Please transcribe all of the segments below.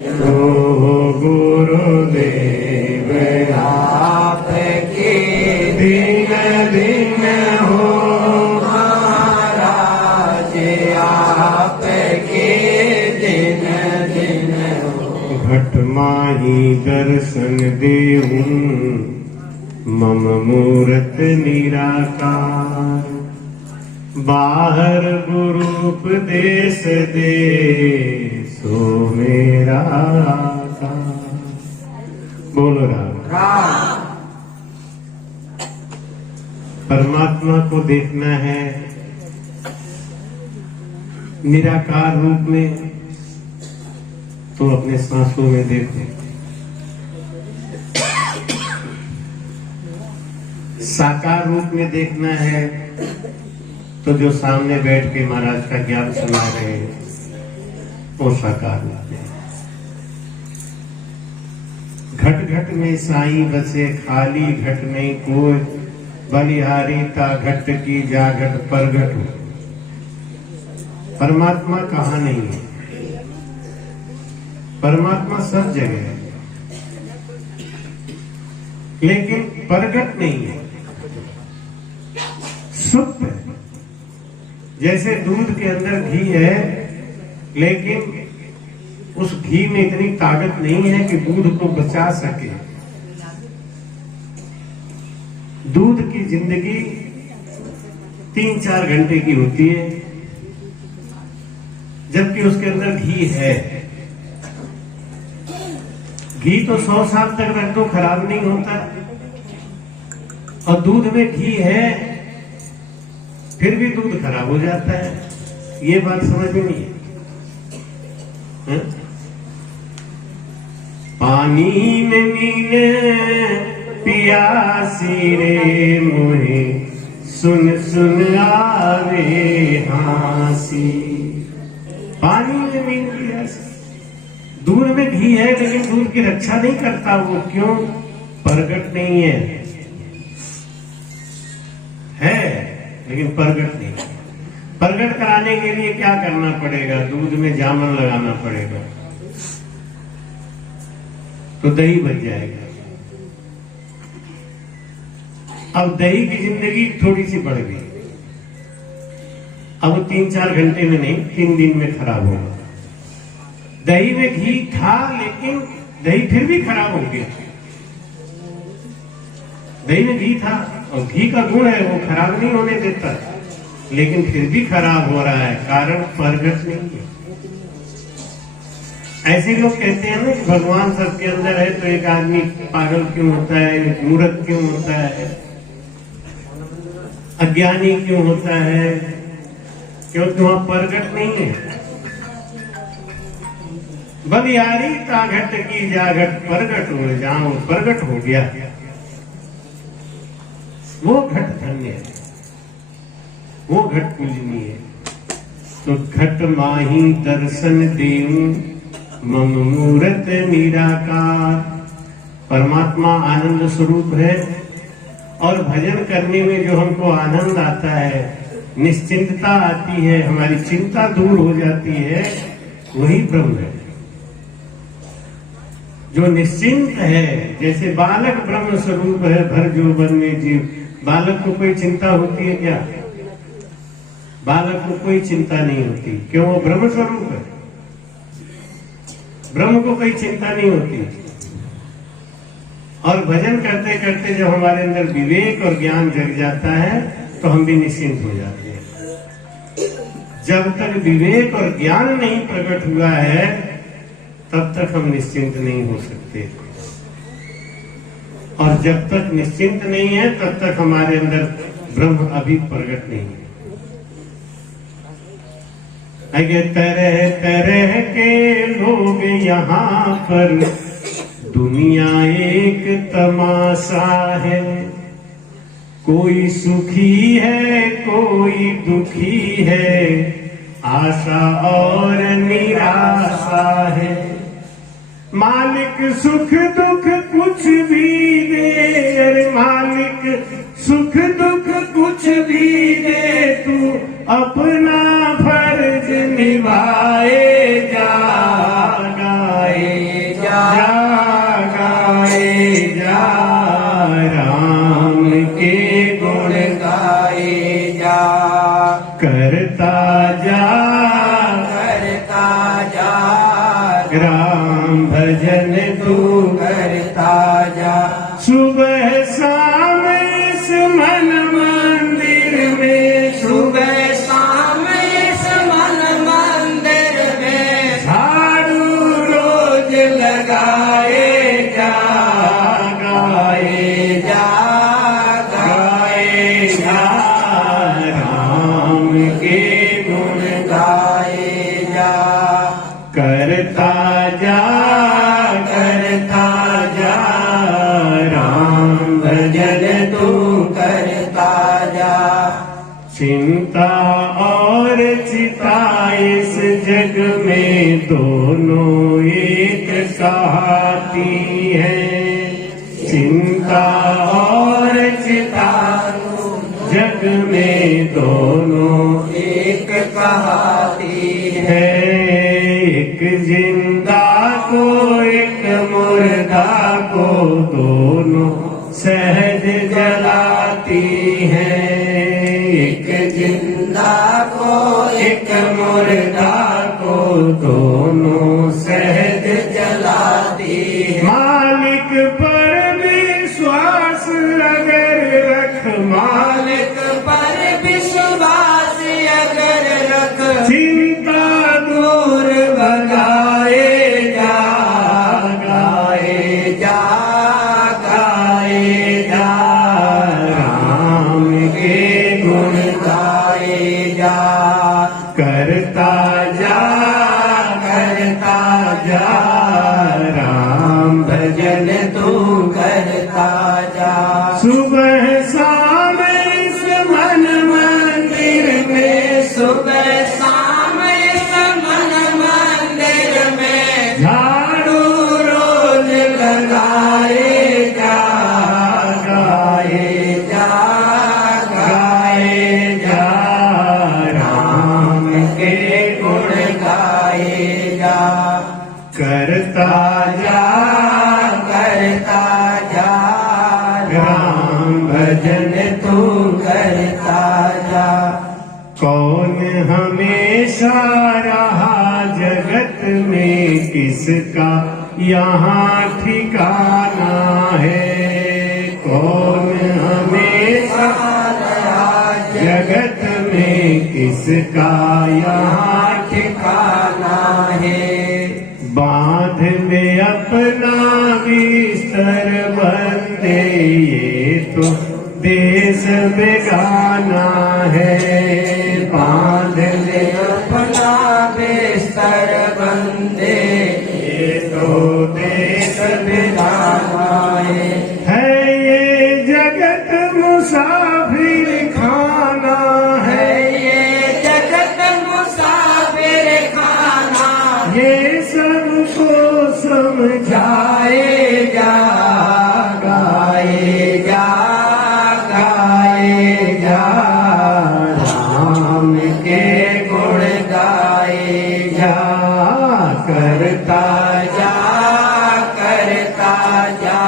गुरुदेव आपके दिन दिन हो महाराज, आपके दिन दिन हो। घट माही दर्शन देऊं मम मूरत निराकार, बाहर गुरु उपदेश दे सो मेरा बोलो राम। परमात्मा को देखना है निराकार रूप में, तो अपने सांसों में देखो। साकार रूप में देखना है तो जो सामने बैठ के महाराज का ज्ञान सुना रहे हैं वो साकार रूप में। घट घट में साईं बसे, खाली घट नहीं कोई, बलिहारी ता घट की जागट परगट हो। परमात्मा कहाँ नहीं है? परमात्मा सब जगह है, लेकिन परगट नहीं है, सुप्त है। जैसे दूध के अंदर घी है, लेकिन उस घी में इतनी ताकत नहीं है कि दूध को बचा सके। दूध की जिंदगी 3-4 घंटे की होती है, जबकि उसके अंदर घी है। घी तो 100 साल तक रख दो खराब नहीं होता, और दूध में घी है फिर भी दूध खराब हो जाता है। ये बात समझ में नहीं है? पानी में मीने पियासी रे मोहे, सुन सुन आवे हासी। पानी में मीन पियासी, दूध में घी है लेकिन दूध की रक्षा नहीं करता वो। क्यों? प्रगट नहीं है लेकिन प्रगट नहीं। प्रगट कराने के लिए क्या करना पड़ेगा? दूध में जामन लगाना पड़ेगा तो दही बन जाएगा। अब दही की जिंदगी थोड़ी सी बढ़ गई, अब 3-4 घंटे में नहीं 3 दिन में खराब होगा। दही में घी था लेकिन दही फिर भी खराब हो गया। दही में घी था और घी का गुण है वो खराब नहीं होने देता, लेकिन फिर भी खराब हो रहा है, कारण प्रगट नहीं है। ऐसे लोग कहते हैं ना कि भगवान सबके अंदर है, तो एक आदमी पागल क्यों होता है, एक मूर्ख क्यों होता है, अज्ञानी क्यों होता है? क्योंकि वहां प्रगट नहीं है। बलिहारी ता घट की जागट परगट हो, जहां प्रगट हो गया वो घट धन्य है, वो घट पूजनीय है। तो घट माही दर्शन देऊं मम मूरत निराकार। परमात्मा आनंद स्वरूप है, और भजन करने में जो हमको आनंद आता है, निश्चिंतता आती है, हमारी चिंता दूर हो जाती है, वही ब्रह्म है जो निश्चिंत है। जैसे बालक ब्रह्म स्वरूप है, भर जोबन में जीव। बालक को कोई चिंता होती है क्या? बालक को कोई चिंता नहीं होती। क्यों? वो ब्रह्म स्वरूप है, ब्रह्म को कोई चिंता नहीं होती। और भजन करते करते जब हमारे अंदर विवेक और ज्ञान जग जाता है तो हम भी निश्चिंत हो जाते हैं। जब तक विवेक और ज्ञान नहीं प्रकट हुआ है तब तक हम निश्चिंत नहीं हो सकते, और जब तक निश्चिंत नहीं है तब तक हमारे अंदर ब्रह्म अभी प्रकट नहीं है। अगे तरह तरह के लोग यहाँ पर, दुनिया एक तमाशा है। कोई सुखी है कोई दुखी है, आशा और निराशा है। मालिक सुख दुख कुछ भी दे, अरे मालिक सुख दुख कुछ भी दे, तू अपना फर्ज निभाए जा, गाए राम भजन तू करता जा। सुबह शाम इस मन मंदिर में, सुबह शाम इस मन मंदिर में झाड़ू रोज लगाए जा, गाए जा, गाए जा राम के गुण गाए जा। करता जा, करता जा राम भजन तू करता जा। चिंता और चिता इस जग में दोनों एक कहती है। चिंता और चिता जग में दोनों एक कहाती है। एक जिंदा को एक मुर्दा को दोनों सहज जलाती है। एक जिंदा को एक मुर्दा को दोनों सहज जलाती है। मालिक पर विश्वास अगर रख, मालिक पर विश्वास अगर रख, चिंता दूर भगाए जा, गाए जा, गाए जा राम के गुण गाए जा। करता जा, करता जा राम भजन तू करता जा। सुबह शाम इस मन मंदिर में, सुबह शाम इस मन मंदिर में झाड़ू रोज लगाए जा, गाए जा, गाए जा राम के गुण गाए जा। करता जा, करता जा राम भजन तू करता जा। कौन हमेशा रहा जगत में, किसका यहाँ ठिकाना है। कौन हमेशा जगत में, किसका यहाँ ठिकाना है। बांध ले अपना बिस्तर बंदे, ये तो देश बेगाना है। बांध ले अपना बिस्तर बंदे, ये तो देश बेगाना है। ये जगत मुसाफिर खाना है। है। ये जगत मुसाफिर खाना, ये सबको समझाए जा, गाए जा, गाए जा राम के गुण गाए जा। करता जा, करता जा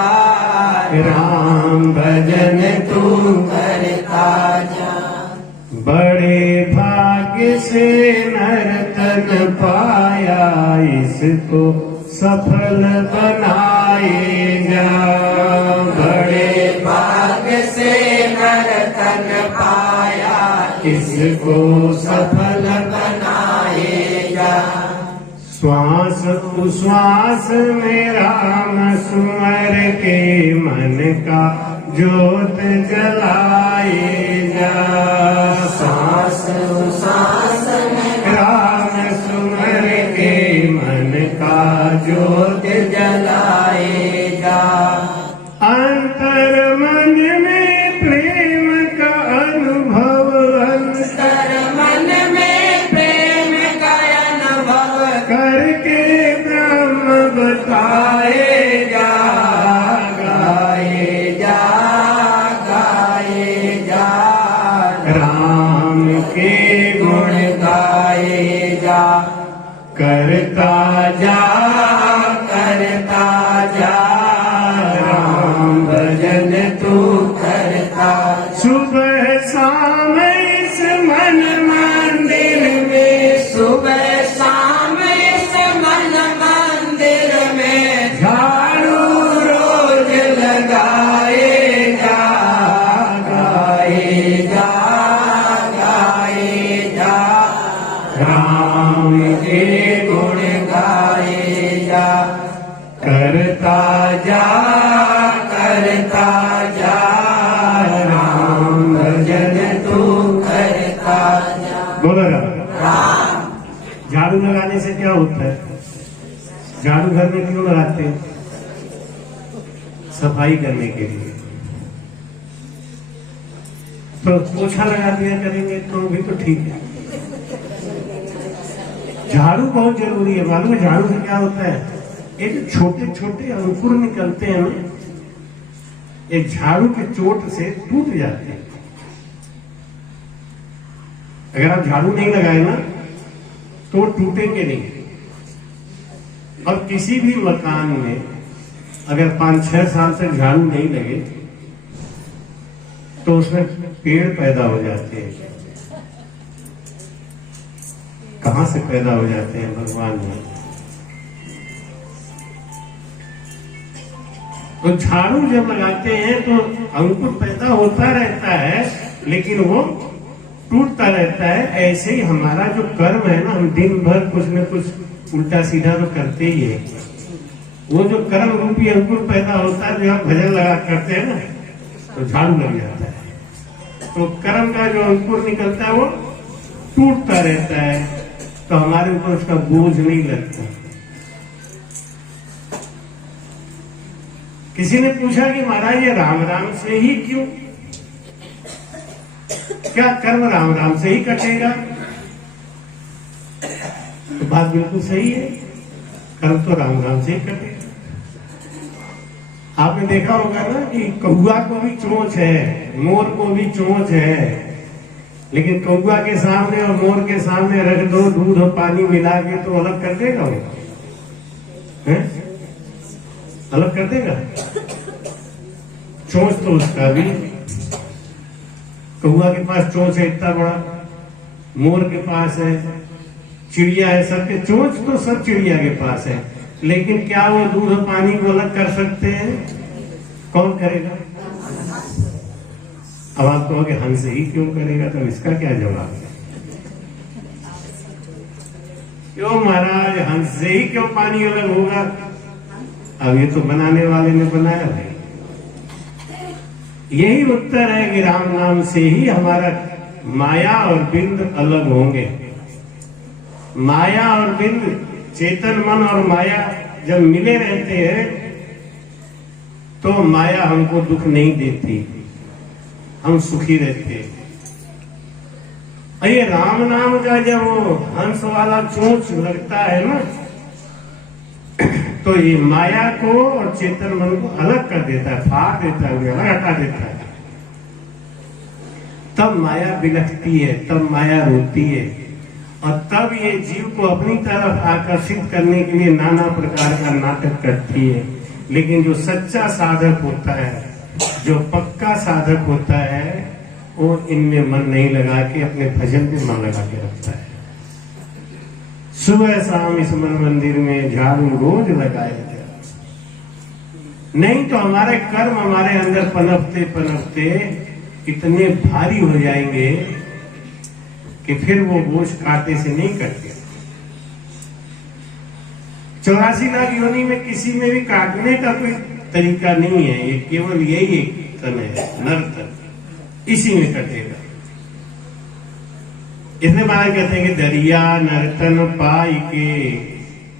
राम भजन तू करता जा। बड़े भाग्य से नर्तन पाया, इसको सफल बनाएगा। बड़े भाग्य से नर्तन पाया, इसको सफल बनाएगा। श्वास उश्वास में राम सुमर के मन का ज्योत जलाएगा। सांस सांस में राम सुमर के मन का ज्योत जलाएगा। अंतर मन में प्रेम का अनुभव, अंतर मन में प्रेम का अनुभव करके ब्रह्म बताए जा, गाए जा, गाए जा राम के गुण गाए जा। करता जा, करता जा करता जा राम भजन तू करता जा। बोलो राम। झाड़ू लगाने से क्या होता है? झाड़ू घर में क्यों लगाते हैं? सफाई करने के लिए। तो पोछा लगा दिया करेंगे तो भी तो ठीक है। झाड़ू बहुत जरूरी है। मालूम है झाड़ू से क्या होता है? ये जो छोटे छोटे अंकुर निकलते हैं ना, ये झाड़ू के चोट से टूट जाते हैं। अगर आप झाड़ू नहीं लगाए ना तो टूटेंगे नहीं। और किसी भी मकान में अगर 5-6 साल तक झाड़ू नहीं लगे तो उसमें पेड़ पैदा हो जाते हैं। कहां से पैदा हो जाते हैं? भगवान ने। तो झाड़ू जब लगाते हैं तो अंकुर पैदा होता रहता है लेकिन वो टूटता रहता है। ऐसे ही हमारा जो कर्म है ना, हम दिन भर कुछ न कुछ उल्टा सीधा तो करते ही है। वो जो कर्म रूपी अंकुर पैदा होता है, जो आप भजन लगा करते हैं ना, तो झाड़ू लग जाता है। तो कर्म का जो अंकुर निकलता है वो टूटता रहता है, तो हमारे ऊपर उसका बोझ नहीं लगता। किसी ने पूछा कि महाराज ये राम राम से ही क्यों? क्या कर्म राम राम से ही कटेगा? तो बात बिल्कुल सही है, कर्म तो राम राम से ही कटेगा। आपने देखा होगा ना कि कौआ को भी चोंच है, मोर को भी चोंच है, लेकिन कौआ के सामने और मोर के सामने रख दो दूध और पानी मिला के तो अलग कर देगा वो, है? अलग कर देगा? चोंच तो उसका भी, कौआ के पास चोंच है इतना बड़ा, मोर के पास है, चिड़िया है, सबके चोंच तो सब चिड़िया के पास है, लेकिन क्या वो दूध और पानी को अलग कर सकते हैं? कौन करेगा? अब आप कहोगे हंस ही क्यों करेगा, तो इसका क्या जवाब है? क्यों महाराज, हंस से ही क्यों पानी अलग होगा? अब ये तो बनाने वाले ने बनाया भाई। यही उत्तर है कि राम नाम से ही हमारा माया और बिंद अलग होंगे। माया और बिंद, चेतन मन और माया जब मिले रहते हैं तो माया हमको दुख नहीं देती, हम सुखी रहते हैं। और ये राम नाम का जब वो हंस वाला चोंच लगता है ना, तो ये माया को और चेतन मन को अलग कर देता है, फाड़ देता है, अलग हटा देता है। तब माया बिलखती है, तब माया रोती है, और तब ये जीव को अपनी तरफ आकर्षित करने के लिए नाना प्रकार का नाटक करती है। लेकिन जो सच्चा साधक होता है, जो पक्का साधक होता है, वो इनमें मन नहीं लगा के अपने भजन में मन लगा के रखता है। सुबह शाम इस मन मंदिर में झाड़ू रोज लगाया जाए, नहीं तो हमारे कर्म हमारे अंदर पनपते पनपते इतने भारी हो जाएंगे कि फिर वो बोझ कांटे से नहीं कटते। 84 लाख योनि में किसी में भी काटने का कोई तरीका नहीं है, ये केवल यही एक तन है, नर तन, इसी में कटेगा। इसलिए महाराज कहते हैं कि दरिया नर्तन पाई के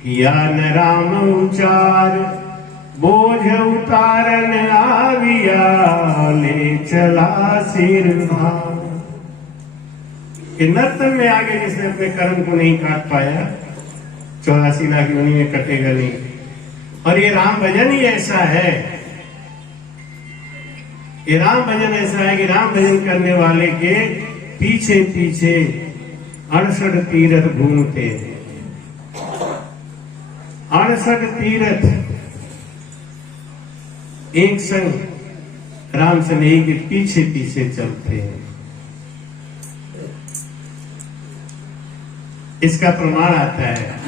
किया न राम उचार, बोझ उतारन आविया ले चला सिर भार। नर्तन में आगे जिसने अपने कर्म को नहीं काट पाया, 84 लाख योनि में कटेगा नहीं। और ये राम भजन ही ऐसा है, ये राम भजन ऐसा है कि राम भजन करने वाले के पीछे पीछे 68 तीर्थ घूमते हैं। 68 तीर्थ एक संग राम सनेही के पीछे पीछे चलते हैं। इसका प्रमाण आता है,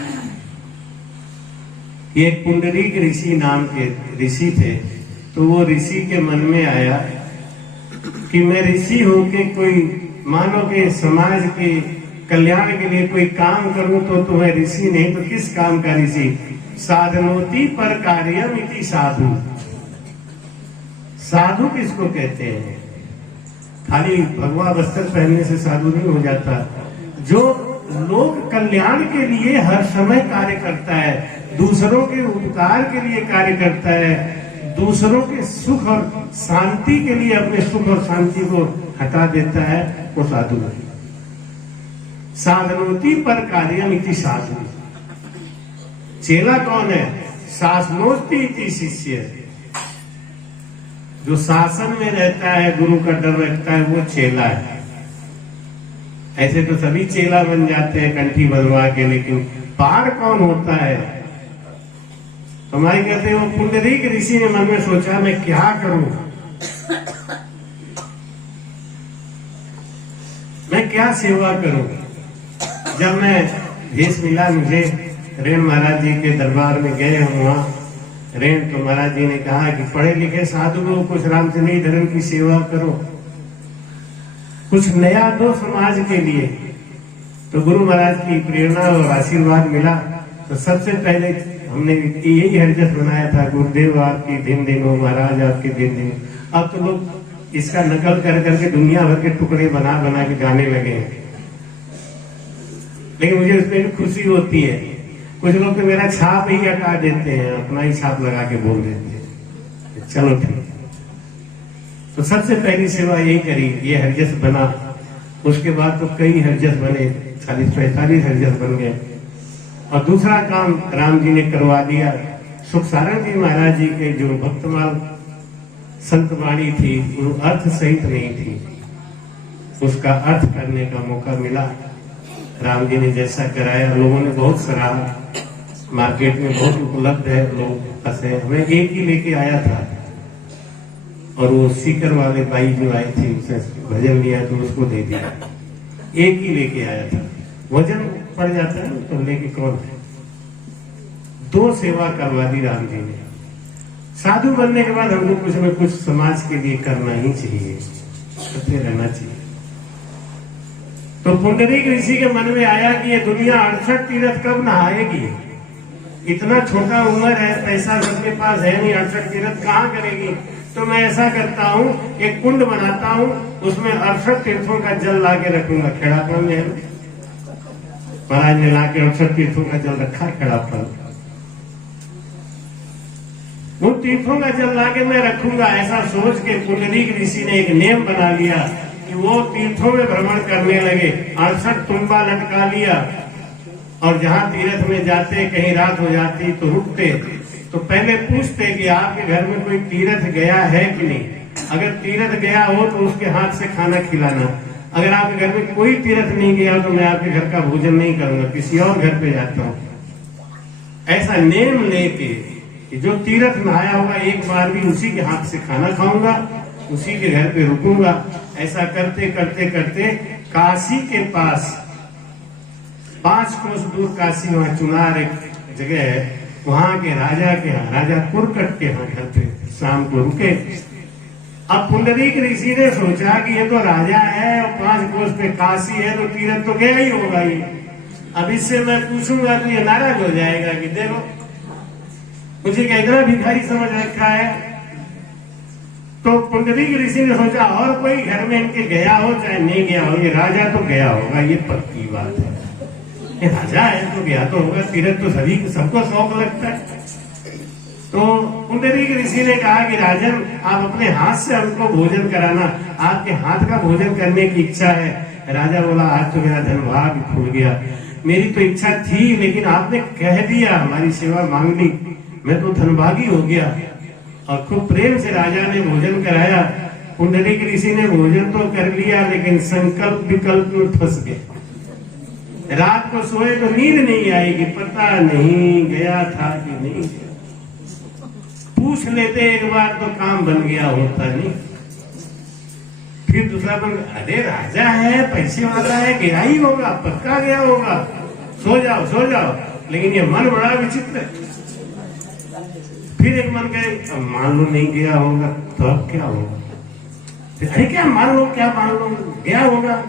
एक पुंडरीक ऋषि नाम के ऋषि थे, तो वो ऋषि के मन में आया कि मैं ऋषि होके कोई मानो के समाज के कल्याण के लिए कोई काम करूं तो तुम्हें ऋषि नहीं तो किस काम का ऋषि। साधनोति पर कार्यम इति साधु। साधु किसको कहते हैं? खाली भगवा वस्त्र पहनने से साधु नहीं हो जाता। जो लोक कल्याण के लिए हर समय कार्य करता है, दूसरों के उपकार के लिए कार्य करता है, दूसरों के सुख और शांति के लिए अपने सुख और शांति को हटा देता है, वो साधु है। साधनोति पर कार्यम इति साधु। चेला कौन है? शासनोति इति शिष्य। जो शासन में रहता है, गुरु का डर रखता है, वो चेला है। ऐसे तो सभी चेला बन जाते हैं कंठी बनवा के, लेकिन पार कौन होता है? हमारे कहते हैं वो पुंडरीक ऋषि ने मन में सोचा मैं क्या करूं, मैं क्या सेवा करूं। जब मैं भेष मिला मुझे, रेण महाराज जी के दरबार में गए हम वहां, रेण तो महाराज जी ने कहा कि पढ़े लिखे साधु लोग कुछ रामचंद्री धर्म की सेवा करो, कुछ नया दो समाज के लिए। तो गुरु महाराज की प्रेरणा और आशीर्वाद मिला तो सबसे पहले हमने यही हरजस बनाया था, गुरुदेव आपकी दिन दिन हो, महाराज आपके दिन दिन। अब तो लोग इसका नकल कर करके दुनिया भर के टुकड़े बना बना के गाने लगे हैं, लेकिन मुझे उसमें भी खुशी होती है। कुछ लोग तो मेरा छाप ही हटा देते हैं, अपना ही छाप लगा के बोल देते हैं। चलो ठीक। तो सबसे पहली सेवा यही करी, ये हरजस बना। उसके बाद तो कई हरजस बने, 40-45 हरजस बन गए। और दूसरा काम राम जी ने करवा दिया। सुखसारण जी महाराज जी के जो भक्तमाल संत वाणी थी, वो अर्थ सहित नहीं थी, उसका अर्थ करने का मौका मिला। राम जी ने जैसा कराया, लोगों ने बहुत सराहा, मार्केट में बहुत उपलब्ध है, लोग हंसे। हमें एक ही लेके आया था, और वो सीकर वाले भाई जो आए थे उसने भजन लिया तो उसको दे दिया। एक ही लेके आया था, वजन पड़ जाता है तो लेके कौन है। 2 सेवा करवा दी राम जी ने। साधु बनने के बाद हमको कुछ न कुछ समाज के लिए करना ही चाहिए, करते रहना चाहिए। तो पुंडरीक ऋषि के मन में आया कि ये दुनिया 68 तीर्थ कब नहाएगी। इतना छोटा उम्र है, पैसा सबके पास है नहीं, 68 तीर्थ कहाँ करेगी। तो मैं ऐसा करता हूँ, एक कुंड बनाता हूँ, उसमें 68 तीर्थों का जल ला के रखूंगा। खेड़ापन में महाराज ने ला के 68 तीर्थों का जल रखा खेड़ापन। उन तीर्थों का जल ला के मैं रखूंगा, ऐसा सोच के पुंडरीक ऋषि ने एक नियम बना लिया कि वो तीर्थों में भ्रमण करने लगे। 68 तुम्बा लटका लिया, और जहां तीर्थ में जाते कहीं रात हो जाती तो रुकते, तो पहले पूछते कि आपके घर में कोई तीर्थ गया है कि नहीं। अगर तीर्थ गया हो तो उसके हाथ से खाना खिलाना। अगर आपके घर में कोई तीर्थ नहीं गया तो मैं आपके घर का भोजन नहीं करूंगा, किसी और घर पे जाता हूँ। ऐसा नेम लेके कि जो तीर्थ नहाया होगा एक बार भी उसी के हाथ से खाना खाऊंगा, उसी के घर पे रुकूंगा। ऐसा करते करते करते काशी के पास 5 कोस दूर काशी, वहां चुनार एक जगह है, वहां के राजा के यहाँ, राजा कुरकट के यहाँ घर पे शाम को रुके। अब पुंडरीक ऋषि ने सोचा कि ये तो राजा है और 5 कोस पे काशी है, तो तीर्थ तो गया ही होगा ये। अब इससे मैं पूछूंगा तो ये नाराज हो जाएगा कि देखो मुझे क्या इतना भिखारी समझ रखा है। तो पुंडरीक ऋषि ने सोचा और कोई घर में इनके गया हो चाहे नहीं गया हो, ये राजा तो गया होगा, ये पक्की बात है। ये राजा है तो गया तो होगा, तीर्थ तो सभी सबको शौक लगता है। तो पुंडरीक ऋषि ने कहा कि राजन आप अपने हाथ से हमको भोजन कराना, आपके हाथ का भोजन करने की इच्छा है। राजा बोला आज तो मेरा धनभाग खुल गया, मेरी तो इच्छा थी लेकिन आपने कह दिया, हमारी सेवा मांग ली, मैं तो धनभागी हो गया। और खूब प्रेम से राजा ने भोजन कराया। पुंडरीक ऋषि ने भोजन तो कर लिया लेकिन संकल्प विकल्प में फंस गए। रात को सोए तो नींद नहीं आएगी, पता नहीं गया था कि नहीं। पूछ लेते एक बार तो काम बन गया होता नहीं। फिर दूसरा बन, अरे राजा है, पैसे वाला है, गया ही होगा, पक्का गया होगा, सो जाओ सो जाओ। लेकिन ये मन बड़ा विचित्र है। फिर एक मन कहे मान लो नहीं गया होगा तो अब क्या होगा। अरे क्या मान लो, क्या मान लो, गया होगा।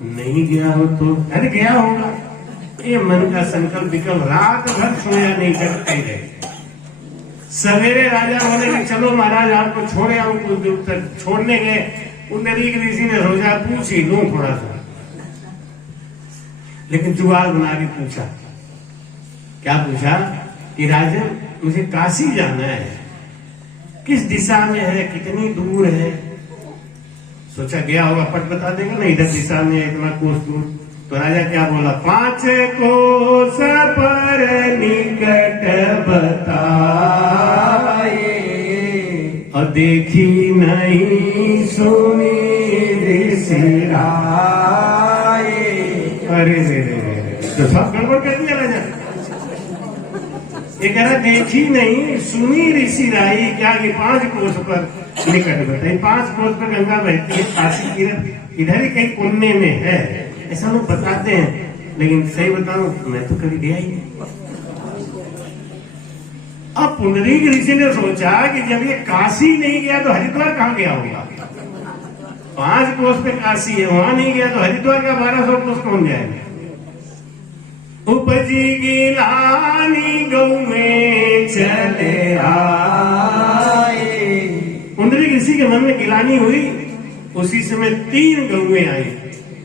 नहीं गया हो तो अरे गया होगा, ये मन का संकल्प विकल्प, रात भर सोया नहीं, करते रहे। सवेरे राजा बोले कि चलो महाराज आपको छोड़े आऊं कुछ दूर तक। छोड़ने गए, पुंडरीक ऋषि ने सोचा पूछ ही लूं थोड़ा सा, लेकिन जुगाड़ बना के पूछा। क्या पूछा कि राजन मुझे काशी जाना है, किस दिशा में है, कितनी दूर है। सोचा गया होगा पट बता देगा ना, इधर दिशा में इतना कोस दूर। तो राजा क्या बोला, 5 कोस पर निकट बताए, और देखी नहीं सुनी ऋषिराए। अरे रे तो सब गड़बड़ कर दिया राजा। ये कह रहा देखी नहीं सुनी ऋषिराई, क्या ये 5 कोस पर निकट बताई। 5 कोस पर गंगा बहती है, काशी तीर्थ इधर ही कहीं कोने में है, ऐसा लोग बताते हैं, लेकिन सही बताऊं मैं तो कभी गया ही नहीं। अब पुंडरीक ऋषि ने सोचा कि जब ये काशी नहीं गया तो हरिद्वार कहां गया होगा। 5 कोस पे काशी है, वहां नहीं गया तो हरिद्वार का 1200 कोस कौन जाएगा। उपजी गिलानी गौ में चले आए। पुंडरीक ऋषि के मन में गिलानी हुई, उसी समय 3 गौएं आई,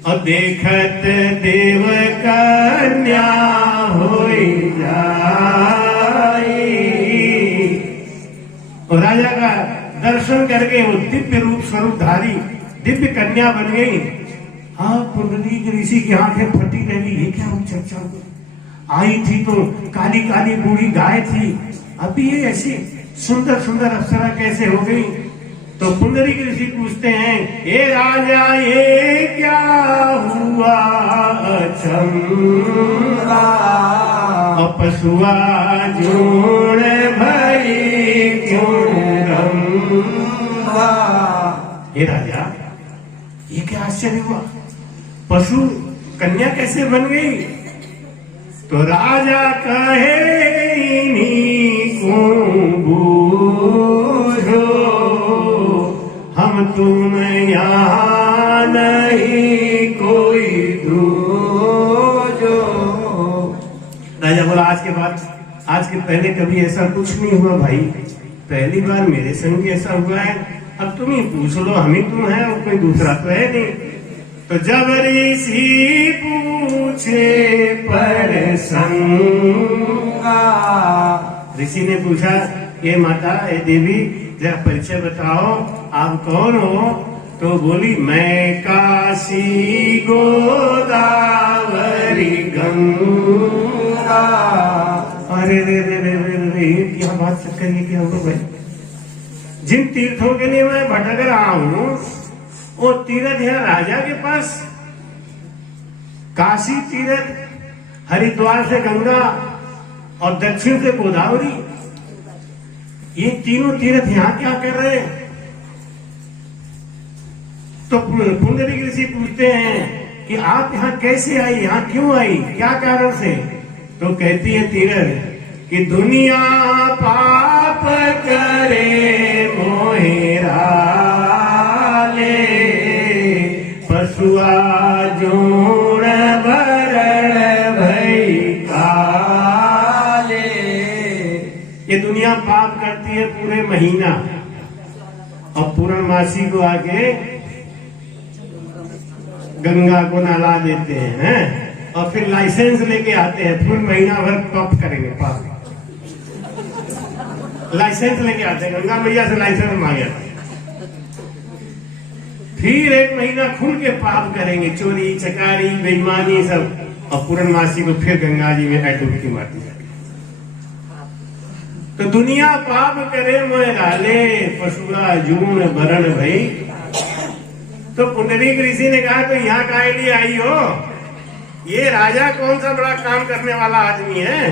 और देखत देव कन्या होई जाई। और राजा का दर्शन करके वो दिव्य रूप स्वरूप धारी दिव्य कन्या बन गई। हाँ, पुंडरीक ऋषि की आंखें फटी रही, ये क्या चर्चा आई थी तो काली काली बूढ़ी गाय थी, अभी ये ऐसी सुंदर सुंदर अप्सरा कैसे हो गई। तो पुंडरीक ऋषि पूछते हैं, हे राजा ये क्या हुआ अचंभा, पशुआ जोड़ भई क्यों रंभा। हे राजा ये क्या आश्चर्य हुआ, पशु कन्या कैसे बन गई। तो राजा कहे इन्हीं को बूझो, हम तुम यहाँ नहीं कोई दूजो। राजा बोला आज के बाद, आज के पहले कभी ऐसा कुछ नहीं हुआ भाई, पहली बार मेरे संग ऐसा हुआ है। अब तुम ही पूछ लो, हम ही तुम है और कोई दूसरा तो है नहीं। तो जब ऋषि पूछे परसंगा, ऋषि ने पूछा ये माता ये देवी जरा परिचय बताओ, आप कौन हो। तो बोली मैं काशी गोदावरी गंगा। अरे रे रे रे रे रे क्या बात करिए, क्या हुआ भाई। जिन तीर्थों के लिए मैं भटक रहा हूं वो तीर्थ है राजा के पास, काशी तीर्थ, हरिद्वार से गंगा और दक्षिण से गोदावरी, ये तीनों तीर्थ यहाँ क्या कर रहे हैं। तो पुंडरीक ऋषि पूछते हैं कि आप यहाँ कैसे आई, यहाँ क्यों आई, क्या कारण से। तो कहती है तीर्थ कि दुनिया पाप करे मोहेरा, पशुआ जोड़ भरण भई काले। ये दुनिया पाप करती है पूरे महीना, और पूर्णमासी को आके गंगा को नहला देते हैं, और फिर लाइसेंस लेके आते हैं, फिर महीना भर पाप करेंगे, पाप लाइसेंस लेके आते हैं, गंगा मैया से लाइसेंस मांगे, फिर 1 महीना खुल के पाप करेंगे, चोरी चकारी बेईमानी सब, और पूर्णमासी को फिर गंगा जी में डुबकी मारती है। तो दुनिया पाप करे मोह डाले, पशुरा जून भरण भई। तो पुंडरीक ऋषि ने कहा तो यहाँ काहे लिए आई हो, ये राजा कौन सा बड़ा काम करने वाला आदमी है।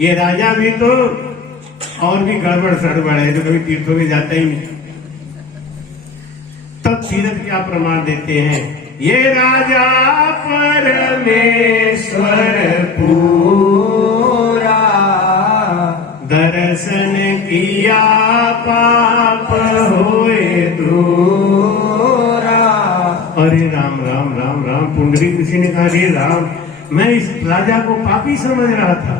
ये राजा भी तो और भी गड़बड़ सड़बड़ है, जो कभी तीर्थों में जाता ही नहीं। तब तीर्थ क्या प्रमाण देते हैं, ये राजा परमेश्वर पूरा, दर्शन किया पाप होए दूरा। अरे राम राम राम राम। पुंडरीक ऋषि ने कहा, रे राम, मैं इस राजा को पापी समझ रहा था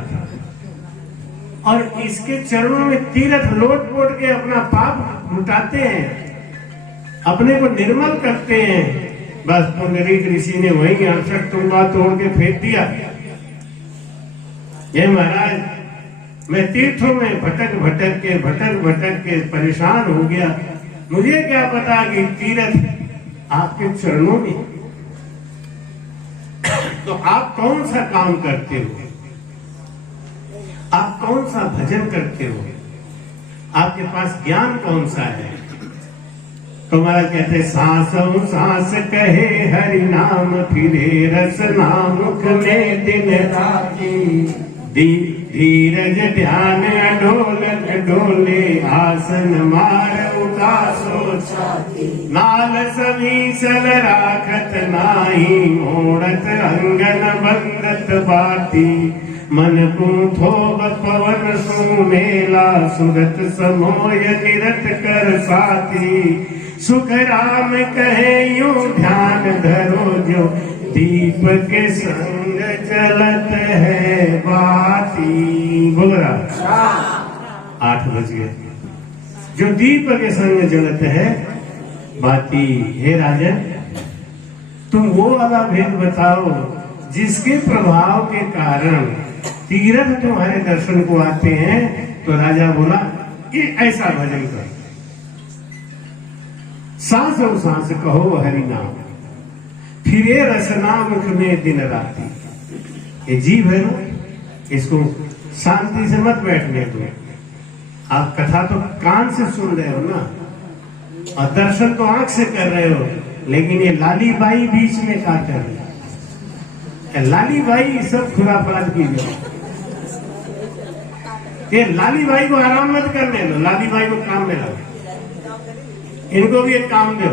और इसके चरणों में तीर्थ लोट पोट के अपना पाप लुटाते हैं, अपने को निर्मल करते हैं। बस पुंडरीक ऋषि ने वही 68 टुकड़ा तोड़ के फेंक दिया। ये महाराज, मैं तीर्थों में भटक भटक के परेशान हो गया। मुझे क्या पता कि तीर्थ आपके चरणों में। तो आप कौन सा काम करते हो? आप कौन सा भजन करते हो? आपके पास ज्ञान कौन सा है? तो महाराज कहते, सांसों सांस कहे हरि नाम, फिरे रसना मुख में दिन राती। धीरज ध्यान अडोल डोले, आसन मार उदासो छाती। नाल समीसल राखत नाही, मोड़त अंगन बंदत बाती। मन कुंठो पवन सुमेला, सुरत समोय निरत कर साथी। सुख राम कहे यूं ध्यान धरो, जो दीप के संग जलत है बाती। बोला 8 बज गए। जो दीप के संग जलत है बाती। हे राजन, तुम वो वाला भेद बताओ जिसके प्रभाव के कारण तीर्थ तुम्हारे दर्शन को आते हैं। तो राजा बोला कि ऐसा भजन करो, सांस और सांस कहो हरि नाम, फिरे रसना मुख में दिन राती। ये जीव है ना, इसको शांति से मत बैठने दो। आप कथा तो कान से सुन रहे हो ना, और दर्शन तो आंख से कर रहे हो, लेकिन ये लाली बाई बीच में क्या कर रही है? लाली बाई सब खुरापात की जाए। ये लाली बाई को आराम मत करने दो, लाली बाई को काम में लगाओ। इनको भी एक काम दो।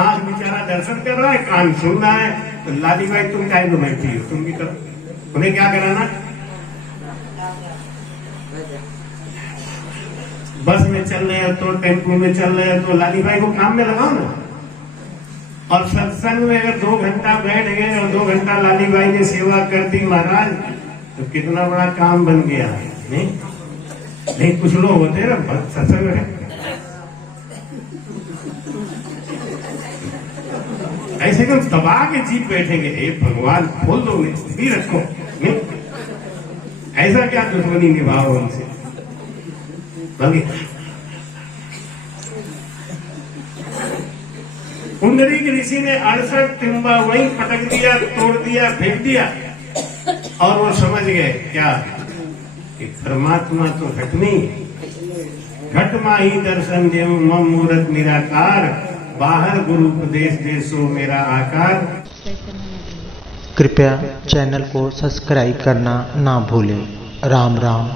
आंख बेचारा दर्शन कर रहा है, कान सुन रहा है, तो लाली बाई तुम काहे को बैठी हो? तुम भी करो। उन्हें क्या कराना? बस में चल रहे हो तो, टेम्पो में चल रहे हो तो लाली बाई को काम में लगाओ ना। और सत्संग में अगर 2 घंटा बैठ गए और 2 घंटा लाली बाई ने सेवा कर दी महाराज, तो कितना बड़ा काम बन गया। नहीं कुछ लोग होते ना सत्संग में ऐसे एकदम दबा के जीत बैठेंगे, हे भगवान खोल दो, भी रखो। नहीं ऐसा क्या दुश्मनी निभाओ उनसे? पुंडरीक ऋषि ने 68 तिम्बा वहीं पटक दिया, तोड़ दिया, फेंक दिया। और वो समझ गए क्या कि परमात्मा तो घट नहीं, घट माही दर्शन देव मम मूरत निराकार, बाहर गुरु उपदेश देसो मेरा आकार। कृपया चैनल को सब्सक्राइब करना ना भूलें। राम राम।